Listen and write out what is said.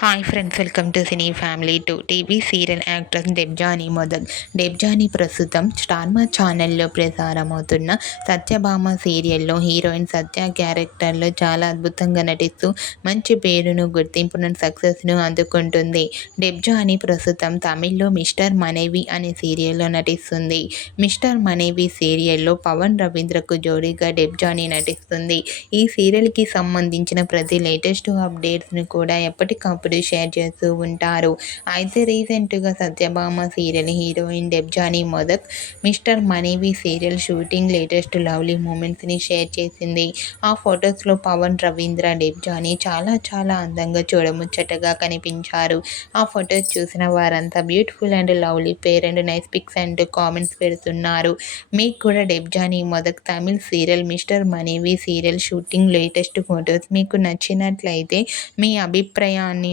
Hi friends welcome to cine family to TV serial actress Debjani Modak Debjani ప్రస్తుతం స్టార్మా ఛానల్లో ప్రసారమవుతున్న సత్యభామ సీరియల్లో heroine సత్య క్యారెక్టర్లో చాలా అద్భుతంగా నటిస్తూ మంచి పేరును గుర్తింపును సక్సెస్ను అందుకుంటుంది. డెబ్జానీ ప్రస్తుతం తమిళ్ళో మిస్టర్ మనేవి అనే సీరియల్లో నటిస్తుంది. మిస్టర్ మనేవి సీరియల్లో పవన్ రవీంద్రకు జోడీగా డెబ్జానీ నటిస్తుంది. ఈ సీరియల్కి సంబంధించిన ప్రతి లేటెస్ట్ అప్డేట్స్ను కూడా ఎప్పటికప్పుడు షేర్ చేస్తూ ఉంటారు. అయితే రీసెంట్గా Satyabhama serial heroine Debjani Modak mister Manaivi serial shooting latest lovely మూమెంట్స్ని share చేసింది. ఆ ఫొటోస్లో పవన్ రవీంద్ర డెబ్జానీ చాలా చాలా అందంగా చూడముచ్చటగా కనిపించారు. ఆ ఫొటోస్ చూసిన వారంతా beautiful and lovely pair and nice pics and comments పెడుతున్నారు. మీకు కూడా Debjani Modak Tamil serial mister Manaivi serial shooting latest photos మీకు నచ్చినట్లయితే మీ అభిప్రాయాన్ని